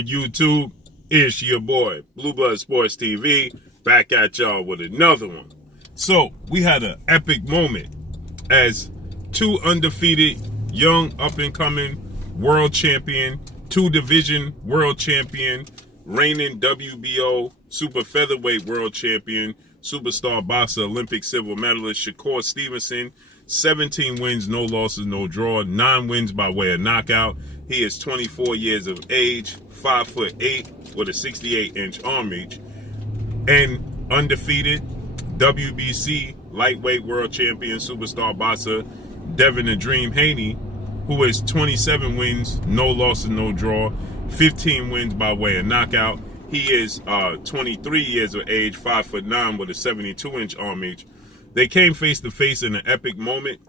YouTube, it's your boy, Blue Blood Sports TV, back at y'all with another one. So, we had an epic moment as two undefeated, young, up-and-coming world champion, two-division world champion, reigning WBO super featherweight world champion, superstar boxer, Olympic silver medalist Shakur Stevenson, 17 wins, no losses, no draw, 9 wins by way of knockout. He is 24 years of age, 5'8", with a 68-inch arm reach, and undefeated WBC lightweight world champion, superstar boxer Devin "The Dream" Haney, who is 27 wins, no losses, no draw, 15 wins by way of knockout. He is 23 years of age, 5'9", with a 72-inch arm reach. They came face to face in an epic moment,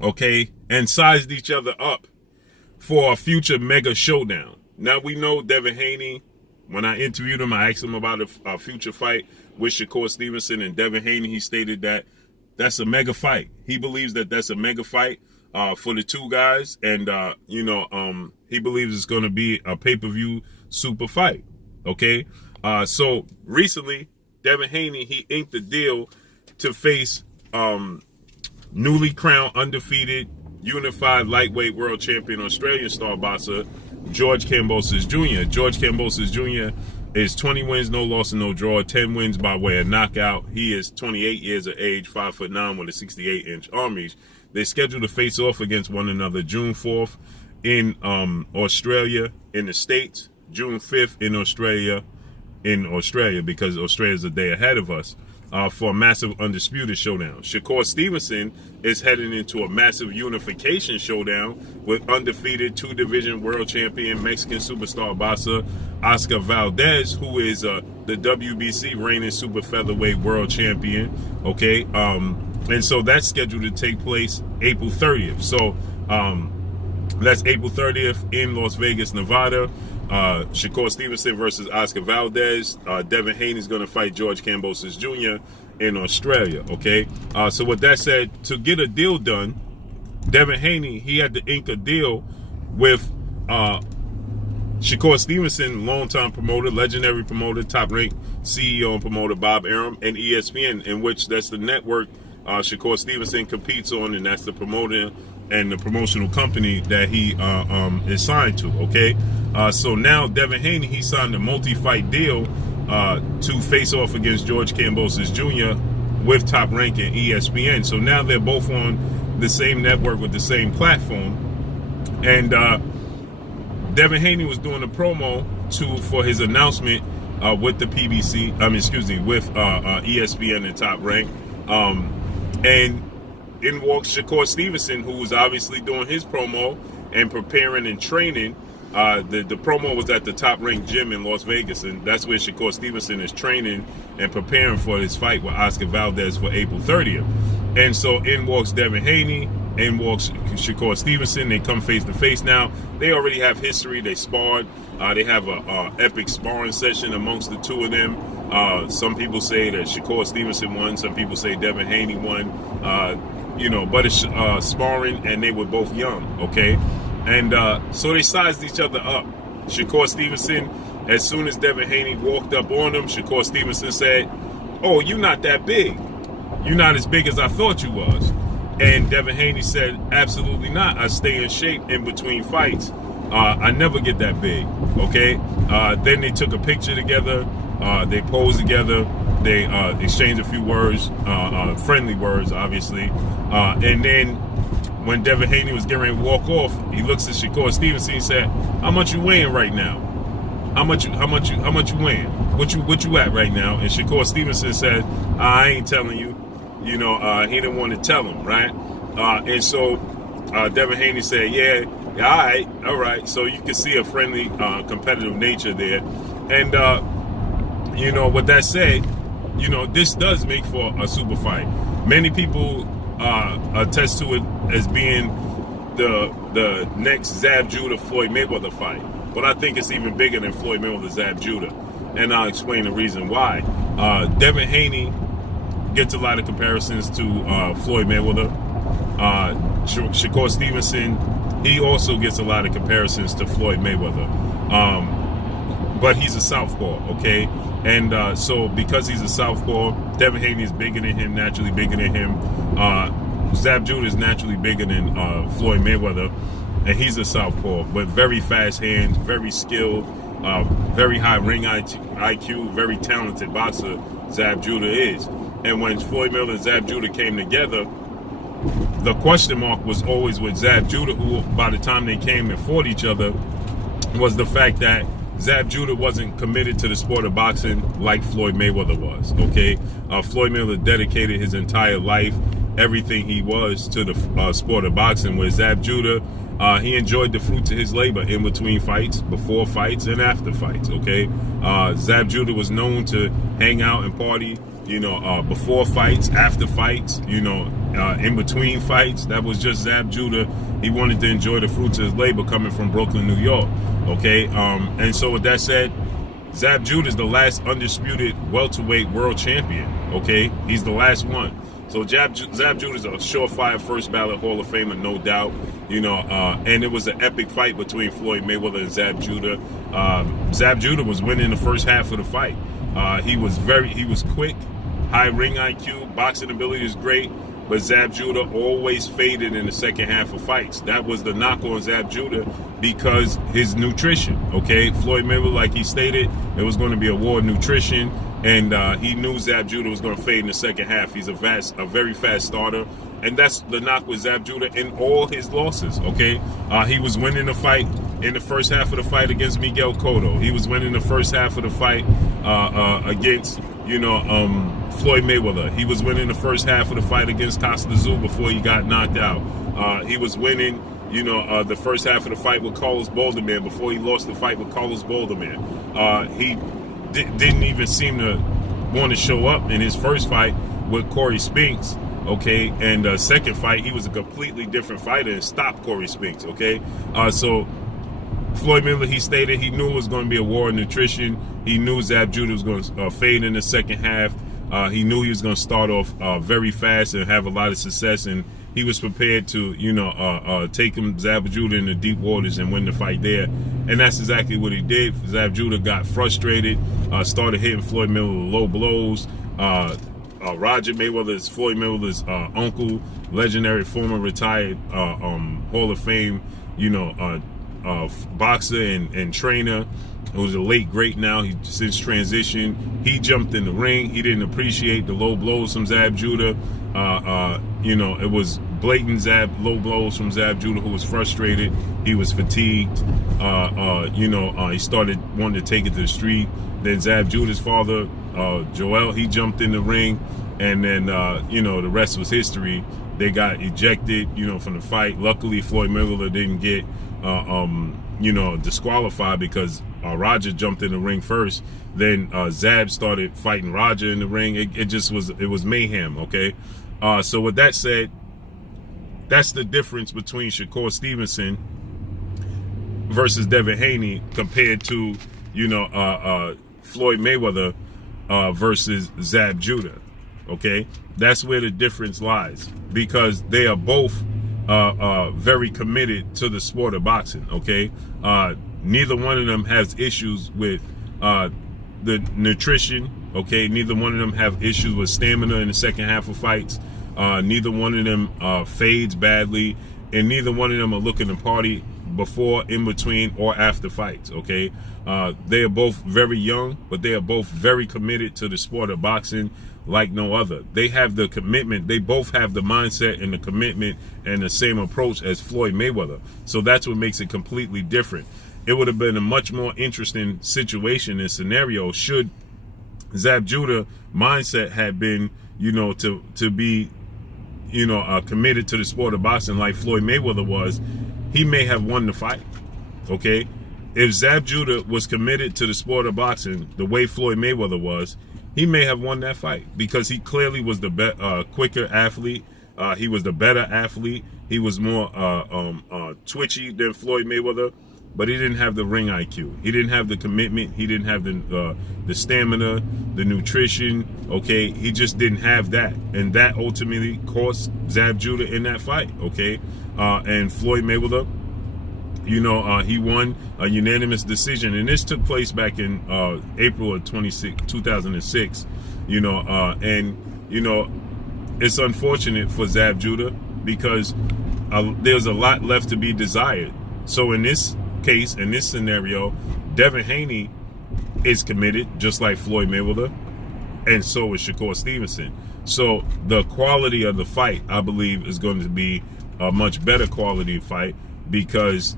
okay, and sized each other up for a future mega showdown. Now we know Devin Haney. When I interviewed him, I asked him about a future fight with Shakur Stevenson, and Devin Haney, he stated that that's a mega fight. He believes that that's a mega fight for the two guys, and he believes it's going to be a pay-per-view super fight. Okay, so recently, Devin Haney, he inked a deal to face newly crowned, undefeated, unified lightweight world champion Australian star boxer George Kambosos Jr. George Kambosos Jr. is 20 wins, no loss, and no draw, 10 wins by way of knockout. He is 28 years of age, 5'9", with a 68-inch arm reach. They're scheduled to face off against one another June 4th in Australia, in the States, June 5th in Australia, because Australia's a day ahead of us, for a massive undisputed showdown. Shakur Stevenson is heading into a massive unification showdown with undefeated two-division world champion Mexican superstar boxer Oscar Valdez, who is the WBC reigning super featherweight world champion. Okay, and so that's scheduled to take place April 30th. So that's April 30th in Las Vegas, Nevada. Shakur Stevenson versus Oscar Valdez. Devin Haney is going to fight George Kambosos Jr. in Australia. Okay. So with that said, to get a deal done, Devin Haney, he had to ink a deal with Shakur Stevenson, longtime promoter, legendary promoter, top-ranked CEO and promoter Bob Arum, and ESPN, in which that's the network Shakur Stevenson competes on, and that's the promoter and the promotional company that he is signed to. Okay, so now Devin Haney, he signed a multi-fight deal to face off against George Kambosos Jr. with Top Rank and ESPN. So now they're both on the same network with the same platform, and Devin Haney was doing a promo for his announcement with the PBC. With ESPN and Top Rank, and in walks Shakur Stevenson, who was obviously doing his promo and preparing and training. The promo was at the Top Rank gym in Las Vegas, and that's where Shakur Stevenson is training and preparing for his fight with Oscar Valdez for April 30th. And so in walks Devin Haney, in walks Shakur Stevenson. They come face to face. Now they already have history. They sparred. They have a epic sparring session amongst the two of them. Some people say that Shakur Stevenson won. Some people say Devin Haney won. But it's sparring, and they were both young, okay? And so they sized each other up. Shakur Stevenson, as soon as Devin Haney walked up on him, Shakur Stevenson said, "Oh, you're not that big. You're not as big as I thought you was." And Devin Haney said, "Absolutely not. I stay in shape in between fights. I never get that big," okay? Then they took a picture together. They posed together. They exchanged a few words, friendly words, obviously. And then when Devin Haney was getting ready to walk off, he looks at Shakur Stevenson and said, "How much you weighing right now? How much you weighing? What you at right now?" And Shakur Stevenson said, "I ain't telling you." He didn't want to tell him, right? And so Devin Haney said, "Yeah, all right." So you can see a friendly, competitive nature there. And with that said, this does make for a super fight. Many people attest to it as being the next Zab Judah Floyd Mayweather fight, but I think it's even bigger than Floyd Mayweather Zab Judah, and I'll explain the reason why. Devin Haney gets a lot of comparisons to Floyd Mayweather. Shakur Stevenson, he also gets a lot of comparisons to Floyd Mayweather. but he's a southpaw, okay? And so because he's a southpaw, Devin Haney is bigger than him, naturally bigger than him. Zab Judah is naturally bigger than Floyd Mayweather, and he's a southpaw, but very fast hands, very skilled, very high ring IQ, very talented boxer Zab Judah is. And when Floyd Mayweather and Zab Judah came together, the question mark was always with Zab Judah, who by the time they came and fought each other, was the fact that Zab Judah wasn't committed to the sport of boxing like Floyd Mayweather was, okay? Floyd Mayweather dedicated his entire life, everything he was, to the sport of boxing, where Zab Judah, he enjoyed the fruits of his labor in between fights, before fights, and after fights, okay? Zab Judah was known to hang out and party, you know, before fights, after fights, you know, in between fights. That was just Zab Judah. He wanted to enjoy the fruits of his labor coming from Brooklyn, New York, okay? And so with that said, Zab Judah is the last undisputed welterweight world champion, okay? He's the last one. So Zab Judah is a surefire first ballot Hall of Famer, no doubt, you know, and it was an epic fight between Floyd Mayweather and Zab Judah. Zab Judah was winning the first half of the fight. He was quick, high ring IQ, boxing ability is great, but Zab Judah always faded in the second half of fights. That was the knock on Zab Judah, because his nutrition, okay? Floyd Mayweather, like he stated, it was going to be a war of nutrition, and he knew Zab Judah was going to fade in the second half. He's a very fast starter, and that's the knock with Zab Judah in all his losses, okay? He was winning the fight in the first half of the fight against Miguel Cotto. He was winning the first half of the fight against, you know, Floyd Mayweather. He was winning the first half of the fight against Costa Azul before he got knocked out. He was winning, you know, the first half of the fight with Carlos Balderman before he lost the fight with Carlos Balderman. He didn't even seem to want to show up in his first fight with Corey Spinks, okay? And second fight, he was a completely different fighter and stopped Corey Spinks, okay? So Floyd Mayweather, he stated he knew it was going to be a war of nutrition. He knew Zab Judah was going to fade in the second half. He knew he was going to start off very fast and have a lot of success, and he was prepared to, you know, take Zab Judah into deep waters and win the fight there. And that's exactly what he did. Zab Judah got frustrated, started hitting Floyd Mayweather with low blows. Roger Mayweather's, Floyd Mayweather's uncle, legendary former retired Hall of Fame, you know, boxer and trainer, who's a late great now. He since transitioned. He jumped in the ring. He didn't appreciate the low blows from Zab Judah. You know, it was blatant low blows from Zab Judah, who was frustrated. He was fatigued. You know, he started wanting to take it to the street. Then Zab Judah's father, Joel, he jumped in the ring, and then you know, the rest was history. They got ejected, you know, from the fight. Luckily, Floyd Mayweather didn't get you know, disqualified, because Roger jumped in the ring first. Then Zab started fighting Roger in the ring. It was mayhem, okay? So with that said, that's the difference between Shakur Stevenson versus Devin Haney compared to, you know, Floyd Mayweather versus Zab Judah, okay? That's where the difference lies, because they are both very committed to the sport of boxing, okay? Neither one of them has issues with the nutrition, okay? Neither one of them have issues with stamina in the second half of fights. Neither one of them fades badly, and neither one of them are looking to party before, in between, or after fights, okay? They are both very young, but they are both very committed to the sport of boxing like no other. They have the commitment. They both have the mindset and the commitment and the same approach as Floyd Mayweather. So that's what makes it completely different. It would have been a much more interesting situation and scenario should Zab Judah mindset had been, you know, to be, you know, committed to the sport of boxing like Floyd Mayweather was. He may have won the fight, okay? If Zab Judah was committed to the sport of boxing the way Floyd Mayweather was, he may have won that fight, because he clearly was the quicker athlete. He was the better athlete. He was more twitchy than Floyd Mayweather, but he didn't have the ring IQ. He didn't have the commitment. He didn't have the stamina, the nutrition. Okay, he just didn't have that, and that ultimately cost Zab Judah in that fight. Okay, and Floyd Mayweather, he won a unanimous decision, and this took place back in April of 2006. It's unfortunate for Zab Judah because there's a lot left to be desired. So in this case, in this scenario, Devin Haney is committed, just like Floyd Mayweather, and so is Shakur Stevenson. So the quality of the fight, I believe, is going to be a much better quality fight because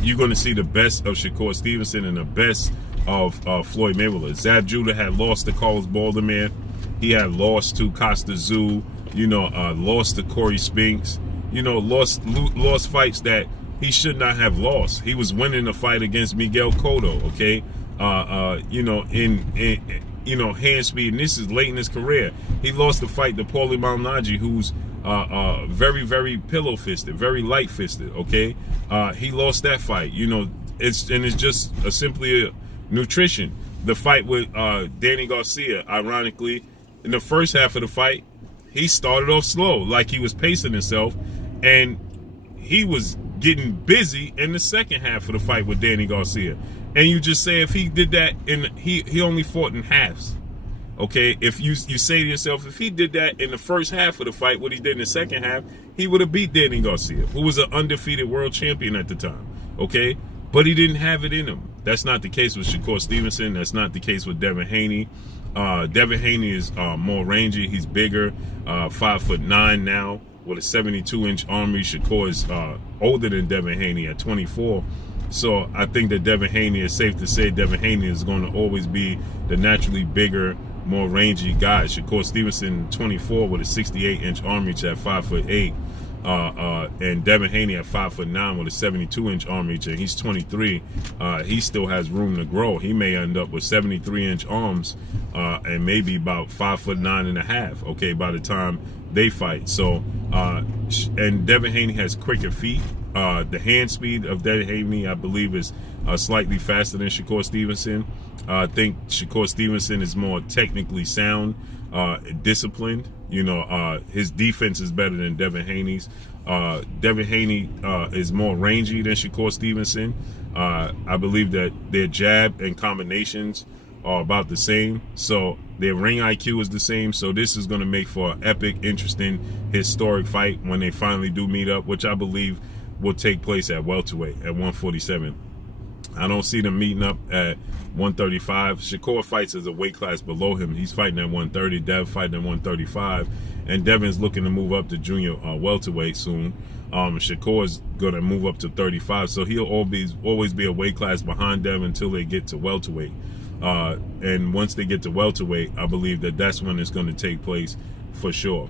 you're going to see the best of Shakur Stevenson and the best of Floyd Mayweather. Zab Judah had lost to Carlos Balderman. He had lost to Costa Zoo, lost to Corey Spinks, lost fights that he should not have lost. He was winning the fight against Miguel Cotto, okay? Hand speed, and this is late in his career. He lost the fight to Paulie Malignaggi, who's very, very pillow-fisted, very light-fisted, okay? He lost that fight. It's just simply a nutrition. The fight with Danny Garcia, ironically, in the first half of the fight, he started off slow, like he was pacing himself, and he was getting busy in the second half of the fight with Danny Garcia. And you just say if he did that, he only fought in halves. Okay, if you say to yourself, if he did that in the first half of the fight, what he did in the second half, he would have beat Danny Garcia, who was an undefeated world champion at the time. Okay, but he didn't have it in him. That's not the case with Shakur Stevenson. That's not the case with Devin Haney. Devin Haney is more rangy. He's bigger, 5'9" now with a 72-inch arm reach. Shakur is older than Devin Haney at 24. So I think that Devin Haney, is safe to say Devin Haney is going to always be the naturally bigger, more rangy guy. Shakur Stevenson, 24, with a 68-inch arm reach at 5'8", and Devin Haney at 5'9" with a 72-inch arm reach, and he's 23. He still has room to grow. He may end up with 73-inch arms and maybe about 5'9.5". Okay, by the time they fight. So, and Devin Haney has quicker feet. The hand speed of Devin Haney, I believe, is slightly faster than Shakur Stevenson. I think Shakur Stevenson is more technically sound, disciplined. His defense is better than Devin Haney's. Devin Haney is more rangy than Shakur Stevenson. I believe that their jab and combinations are about the same. So their ring IQ is the same. So this is going to make for an epic, interesting, historic fight when they finally do meet up, which I believe will take place at welterweight at 147. I don't see them meeting up at 135. Shakur fights as a weight class below him. He's fighting at 130. Dev fighting at 135. And Devin's looking to move up to junior welterweight soon. Shakur's going to move up to 35. So he'll always be a weight class behind Dev until they get to welterweight. And once they get to welterweight, I believe that that's when it's going to take place for sure.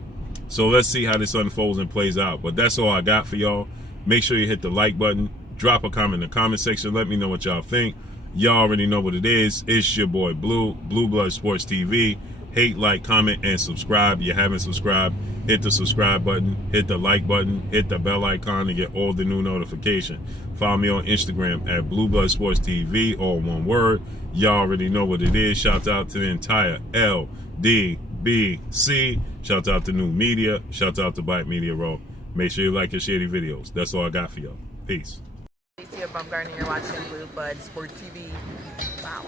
So let's see how this unfolds and plays out. But that's all I got for y'all. Make sure you hit the like button. Drop a comment in the comment section. Let me know what y'all think. Y'all already know what it is. It's your boy Blue Blood Sports TV. Hate, like, comment, and subscribe. If you haven't subscribed, hit the subscribe button, hit the like button, hit the bell icon to get all the new notifications. Follow me on Instagram at Blue Blood Sports TV, all one word. Y'all already know what it is. Shout out to the entire LDBC. Shout out to New Media. Shout out to Black Media Row. Make sure you like and share the videos. That's all I got for y'all. Peace. Bumgarner, you're watching Blue Blood Sports TV. Wow.